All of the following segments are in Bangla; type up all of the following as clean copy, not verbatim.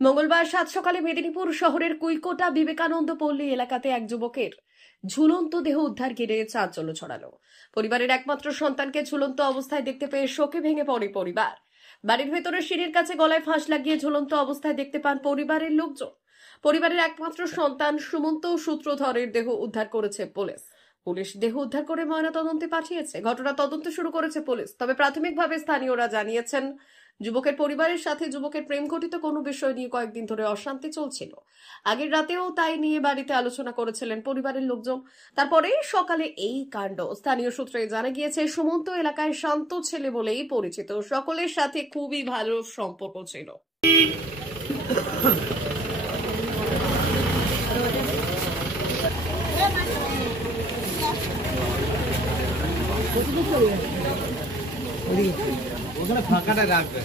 মঙ্গলবার সাত সকালে মেদিনীপুর শহরের কুইকোটা বিবেকানন্দ পল্লী এলাকাতে এক যুবকের ঝুলন্ত দেহ উদ্ধার ঘিরে চাঞ্চল্য ছড়ালো। পরিবারের একমাত্র সন্তানকে ঝুলন্ত অবস্থায় দেখতে পেয়ে শোকে ভেঙে পড়ে পরিবার। বাড়ির ভেতরে সিঁড়ির কাছে গলায় ফাঁস লাগিয়ে ঝুলন্ত অবস্থায় দেখতে পান পরিবারের লোকজন। পরিবারের একমাত্র সন্তান সুমন্ত সূত্রধরের দেহ উদ্ধার করেছে পুলিশ। পুলিশ দেহ উদ্ধার করে ময়নাতদন্তে পাঠিয়েছে। ঘটনা তদন্ত শুরু করেছে পুলিশ। তবে প্রাথমিকভাবে স্থানীয়রা জানিয়েছেন, যুবকের পরিবারের সাথে যুবকের প্রেম ঘটিত কোনো বিষয় নিয়ে কয়েকদিন ধরে অশান্তি চলছিল। আগের রাতেও তাই নিয়ে বাড়িতে আলোচনা করেছিলেন পরিবারের লোকজন। তারপরে সকালে এই কাণ্ড। স্থানীয় সূত্রে জানা গিয়েছে, সুমন্ত এলাকায় শান্ত ছেলে বলেই পরিচিত। সকলের সাথে খুবই ভালো সম্পর্ক ছিল। ওখানে ফাঁকাটা রাখবে।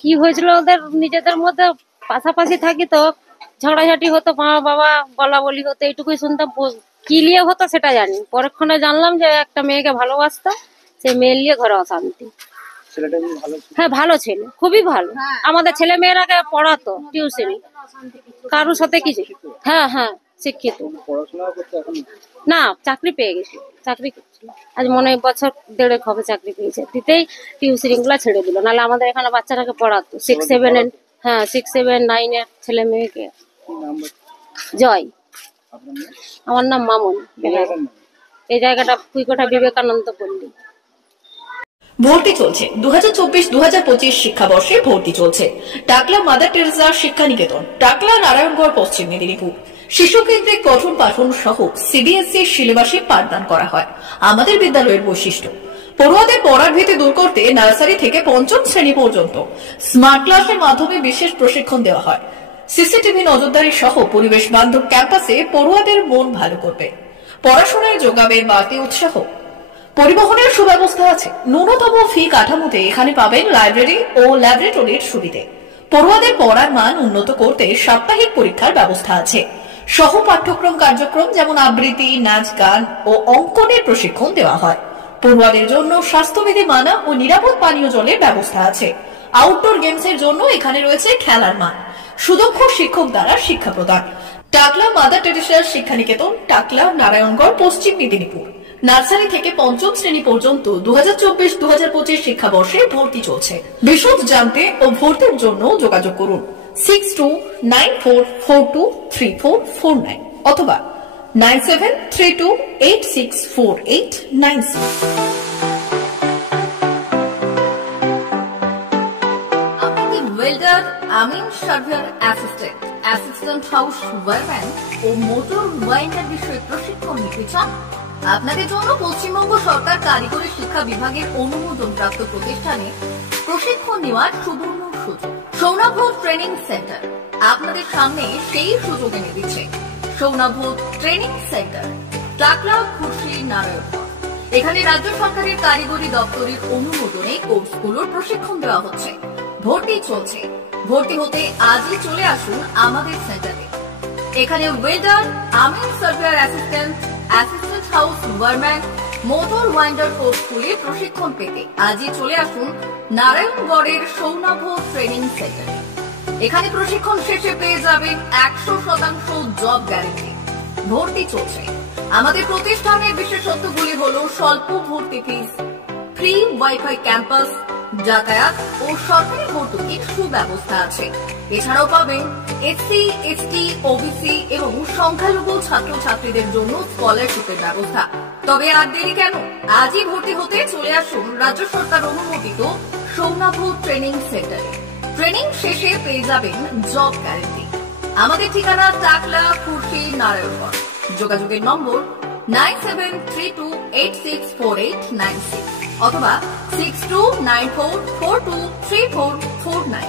কি হয়েছিল ওদের নিজেদের মধ্যে, পাশাপাশি থাকি তো ঝগড়াঝাটি হতো, মা বাবা বলা বলি হতো, এইটুকুই শুনতাম। কি নিয়ে হতো সেটা জানি, পরক্ষণে জানলাম যে একটা মেয়েকে ভালোবাসতো, সেই মেয়ে নিয়ে ঘরে অশান্তি। হ্যাঁ, ভালো ছেলে, খুবই ভালো। আমাদের ছেলে মেয়েরাকে পড়াতো টিউশনি, কারোর সাথে কিছু। হ্যাঁ হ্যাঁ, শিক্ষিত। না, চাকরি পেয়ে গেছে, চাকরি করছিল। আজ মনে হয় বছর দেড়েক হবে চাকরি পেয়েছে। দিতেই টিউশনি গুলা ছেড়ে দিল, নাহলে আমাদের এখানে বাচ্চাটাকে পড়াতো 6, 7 হ্যাঁ 6, 7, 9 ছেলে মেয়েকে। জয়। আমার নাম মামুন। এই জায়গাটা কুইকোটা বিবেকানন্দ পল্লী। ভর্তি চলছে 2024-2025 শিক্ষাবর্ষে ভর্তি চলছে টাকলা মাদার টেরেসা শিক্ষানিকেতন, টাকলা, নারায়ণগড়, পশ্চিম মেদিনীপুর। শিশু কেন্দ্রিক পঠন পাঠন সহ সিবিএসই সিলেবাসে পাঠদান করা হয়। আমাদের বিদ্যালয়ের বৈশিষ্ট্য, পড়ুয়াদের পড়ার ভীতি দূর করতে নার্সারি থেকে পঞ্চম শ্রেণী পর্যন্ত স্মার্ট ক্লাসের মাধ্যমে বিশেষ প্রশিক্ষণ দেওয়া হয়। সিসিটিভি নজরদারি সহ পরিবেশ বান্ধব ক্যাম্পাসে পড়ুয়াদের মন ভালো করবে। পড়াশোনায় যোগাবে বাড়তি উৎসাহ। পরিবহনের সুব্যবস্থা আছে। ন্যূনতম ফি কাঠামোতে এখানে পাবেন লাইব্রেরি ও ল্যাবরেটরির সুবিধে। পড়ুয়াদের পড়ার মান উন্নত করতে সাপ্তাহিক পরীক্ষার ব্যবস্থা আছে। সহ পাঠ্যক্রম কার্যক্রম যেমন আবৃত্তি, নাচ, গান ও অঙ্কনের প্রশিক্ষণ দেওয়া হয়। পড়ুয়াদের জন্য স্বাস্থ্যবিধি মানা ও নিরাপদ পানীয় জলের ব্যবস্থা আছে। আউটডোর গেমসের জন্য এখানে রয়েছে খেলার মাঠ। সুদক্ষ শিক্ষক দ্বারা শিক্ষা প্রদান। টাকলা মাদার টেরেসা শিক্ষানিকেতন, টাকলা, নারায়ণগড়, পশ্চিম মেদিনীপুর। নার্সারি থেকে পঞ্চম শ্রেণী পর্যন্ত 2024-2025 শিক্ষাবর্ষে ভর্তি চলছে। বিশদ জানতে ও ভর্তির জন্য যোগাযোগ করুন 6294423449 অথবা 9732864896। আপনি ওয়েল্ডার, আমিন surveyor assistant, assistant house wireman ও মোটর ওয়াইন্ডার বিষয়ে প্রশিক্ষণ নিতে চান? আপনাদের জন্য পশ্চিমবঙ্গ সরকার কারিগরি শিক্ষা বিভাগের অনুমোদনপ্রাপ্ত প্রতিষ্ঠানে প্রশিক্ষণ নেওয়ার সুবর্ণ সুযোগ। সৌনাভ ট্রেনিং সেন্টার আপনাদের সামনে সেই সুযোগ এনে দিচ্ছে। সৌনাভ ট্রেনিং সেন্টার, টাকলা, খুশি, নারায়ণগড়। এখানে রাজ্য সরকারের কারিগরি দপ্তরের অনুমোদনে কোর্সগুলোর প্রশিক্ষণ দেওয়া হচ্ছে। ভর্তি চলছে। ভর্তি হতে আজই চলে আসুন আমাদের সেন্টারে। এখানে ওয়েল্ডার, আমিন surveyor assistant, assistant house wireman, motor winder কোর্সগুলি প্রশিক্ষণ পেতে আজই চলে আসুন নারায়ণগড়ের সৌনাভ ট্রেনিং সেন্টারে। এখানে প্রশিক্ষণ শেষে পেয়ে যাবেন 100% জব গ্যারান্টি। ভর্তি চলছে। আমাদের প্রতিষ্ঠানের বিশেষত্বগুলি হলো স্বল্প ভর্তি ফিস, ফ্রি ওয়াইফাই ক্যাম্পাস, যাতায়াত ও সরকারি ভর্তুকির সুব্যবস্থা আছে। এছাড়াও পাবেন এসসি, এসটি, ওবিসি এবং সংখ্যালঘু ছাত্রছাত্রীদের জন্য স্কলারশিপের ব্যবস্থা। তবে আর দেরি কেন, আজই ভর্তি হতে চলে আসুন রাজ্য সরকার অনুমোদিত সৌনাভ ট্রেনিং সেন্টারে। ট্রেনিং শেষে পেয়ে যাবেন জব গ্যারান্টি। আমাদের ঠিকানা টাকলা, খুশি, নারায়ণগড়। যোগাযোগের নম্বর 9732864896 অথবা 6294423449।